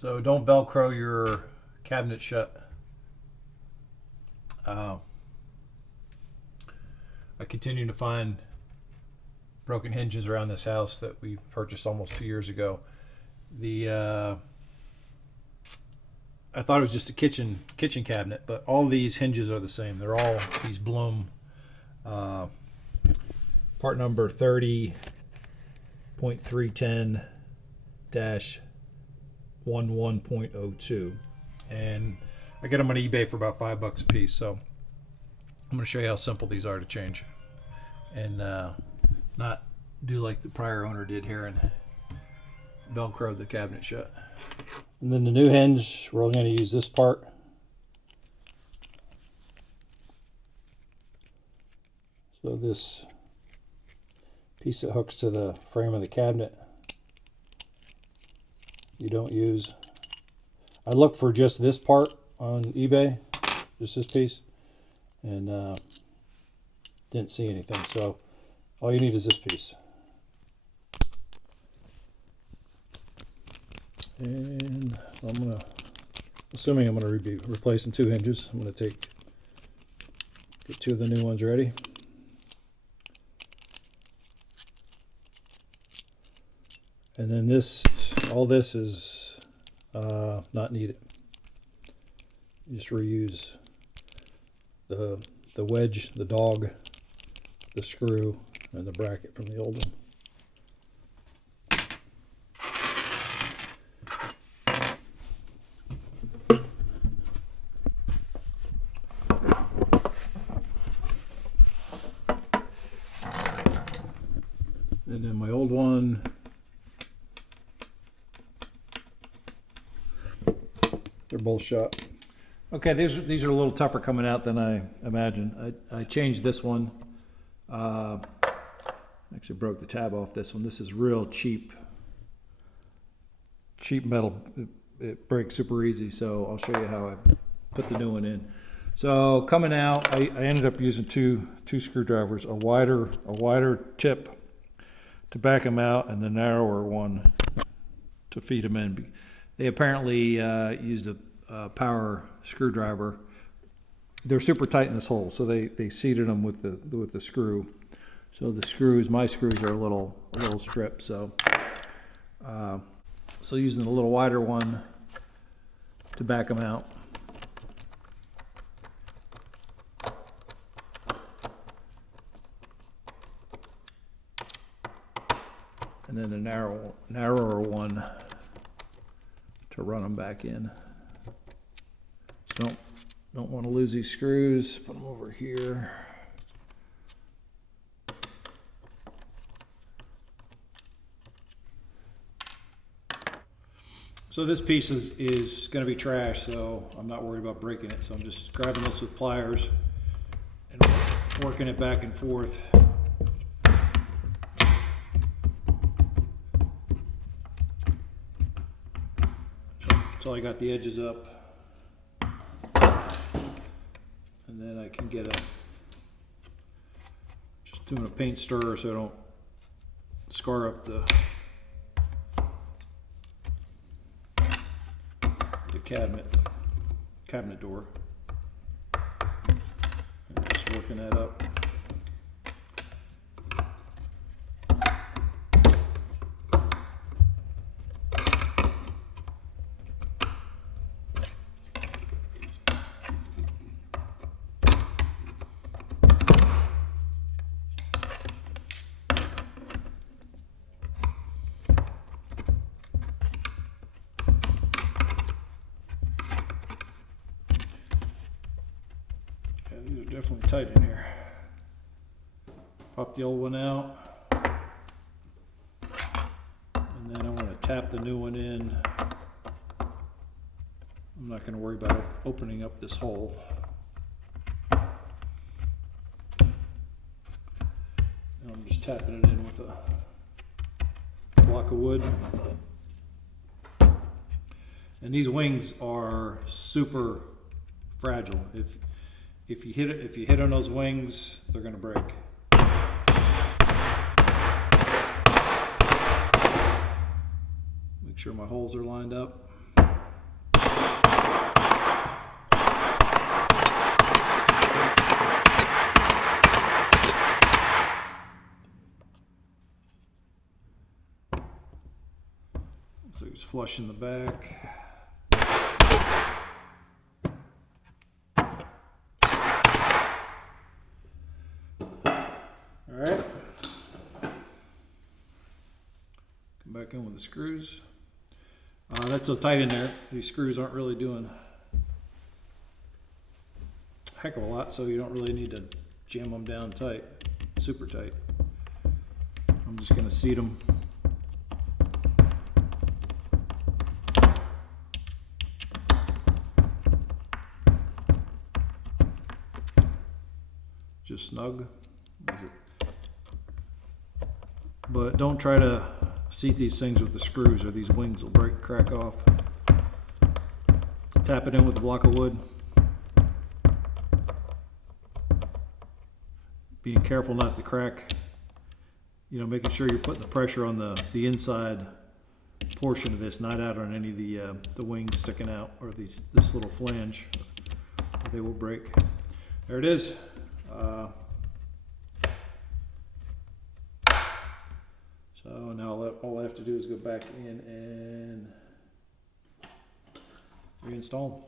So don't Velcro your cabinet shut. I continue to find broken hinges around this house that we purchased almost 2 years ago. I thought it was just a kitchen cabinet, but all these hinges are the same. They're all these Blum part number 30.310-11.02, and I get them on eBay for about $5 a piece. So I'm going to show you how simple these are to change, and not do like the prior owner did here and Velcro the cabinet shut. And then the new hinge, we're only going to use this part. So this piece that hooks to the frame of the cabinet, you don't use. I looked for just this part on eBay, just this piece, and didn't see anything. So all you need is this piece. And assuming I'm going to be replacing 2 hinges, I'm going to get 2 of the new ones ready. And then all this is not needed. You just reuse the wedge, the dog, the screw, and the bracket from the old one. And then my old one, they're both shot. Okay, these are a little tougher coming out than I imagined. I changed this one. Actually broke the tab off this one. This is real cheap metal. It breaks super easy, so I'll show you how I put the new one in. So coming out, I ended up using two screwdrivers, a wider tip to back them out, and the narrower one to feed them in. They apparently used a power screwdriver. They're super tight in this hole, so they seated them with the screw. So my screws are a little stripped. So using a little wider one to back them out. And then the narrower one to run them back in. So don't want to lose these screws. Put them over here. So this piece is going to be trash, so I'm not worried about breaking it. So I'm just grabbing this with pliers and working it back and forth. Until I got the edges up. And then I can just doing a paint stir so I don't scar up the cabinet door. And just working that up. These are definitely tight in here. Pop the old one out. And then I want to tap the new one in. I'm not going to worry about opening up this hole. And I'm just tapping it in with a block of wood. And these wings are super fragile. If you hit on those wings, they're going to break. Make sure my holes are lined up. it's flush in the back. All right. Come back in with the screws. That's so tight in there. These screws aren't really doing a heck of a lot, so you don't really need to jam them down tight, super tight. I'm just going to seat them. Just snug. But don't try to seat these things with the screws or these wings will break, crack off. Tap it in with a block of wood. Being careful not to crack, you know, making sure you're putting the pressure on the inside portion of this, not out on any of the wings sticking out or this little flange, or they will break. There it is. So now all I have to do is go back in and reinstall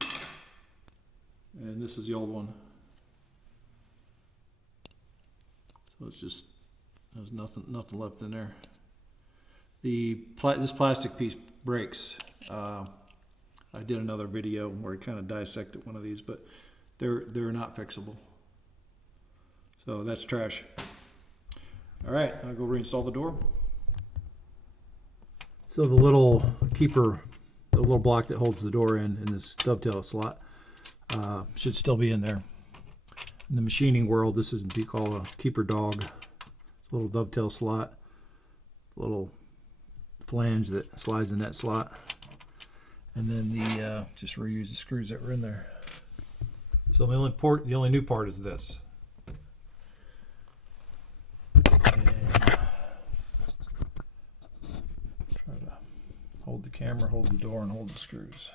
them. And this is the old one. So it's just, there's nothing left in there. This plastic piece breaks. I did another video where I kind of dissected one of these, but they're not fixable. So that's trash. All right, I'll go reinstall the door. So the little keeper, the little block that holds the door in this dovetail slot, should still be in there. In the machining world, this is what you call a keeper dog. It's a little dovetail slot, little flange that slides in that slot, and then the just reuse the screws that were in there. So the only new part is this. Hold the camera, hold the door, and hold the screws.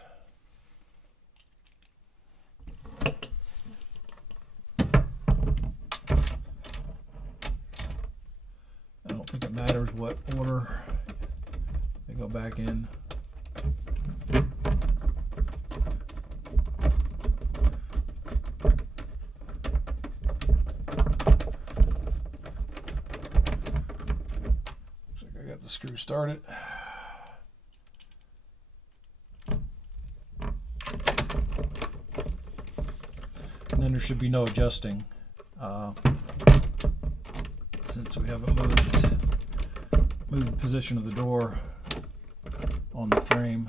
I don't think it matters what order they go back in. Looks like I got the screw started. And then there should be no adjusting since we haven't moved the position of the door on the frame.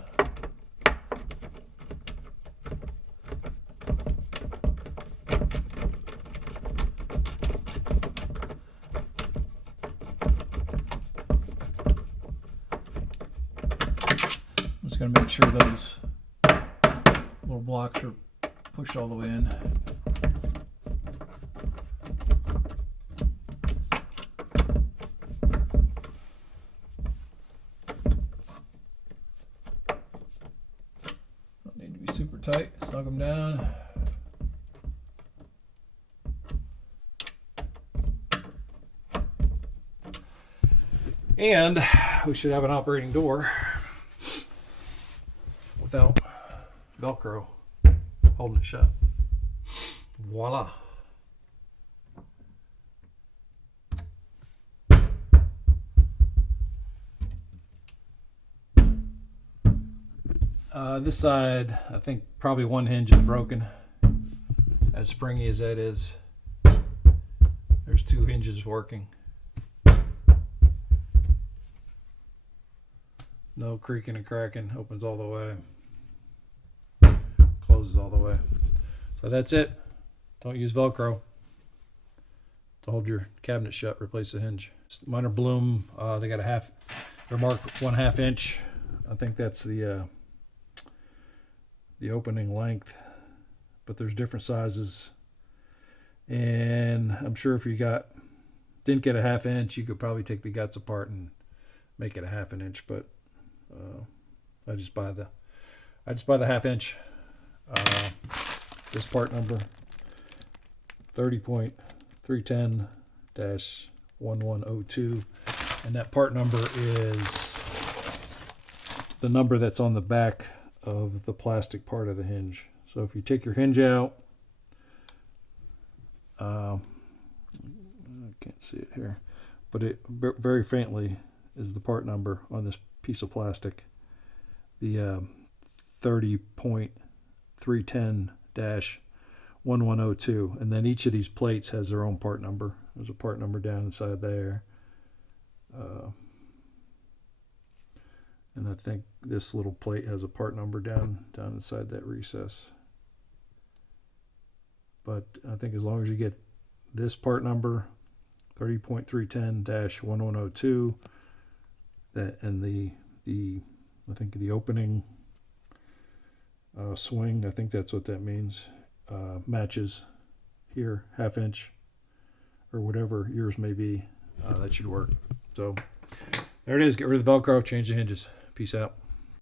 I'm just going to make sure those little blocks are pushed all the way in. Don't need to be super tight. Snug them down. And we should have an operating door without Velcro holding it shut. Voila. This side, I think probably one hinge is broken. As springy as that is, there's two hinges working. No creaking and cracking, opens all the way, closes all the way. So that's it. Don't use Velcro to hold your cabinet shut. Replace the hinge. Mine are Blum. They got they're marked 1/2 inch. I think that's the opening length, but there's different sizes. And I'm sure if you didn't get a 1/2 inch, you could probably take the guts apart and make it a 1/2 inch. But I just buy the 1/2 inch. This part number 30.310-1102, and that part number is the number that's on the back of the plastic part of the hinge. So if you take your hinge out, I can't see it here, but it very faintly is the part number on this piece of plastic. The 30.310-1102, and then each of these plates has their own part number. There's a part number down inside there. And I think this little plate has a part number down inside that recess. But I think as long as you get this part number, 30.310-1102, that, and the I think the opening swing, I think that's what that means, matches here, 1/2 inch or whatever yours may be, that should work. So there it is. Get rid of the Velcro, change the hinges. Peace out.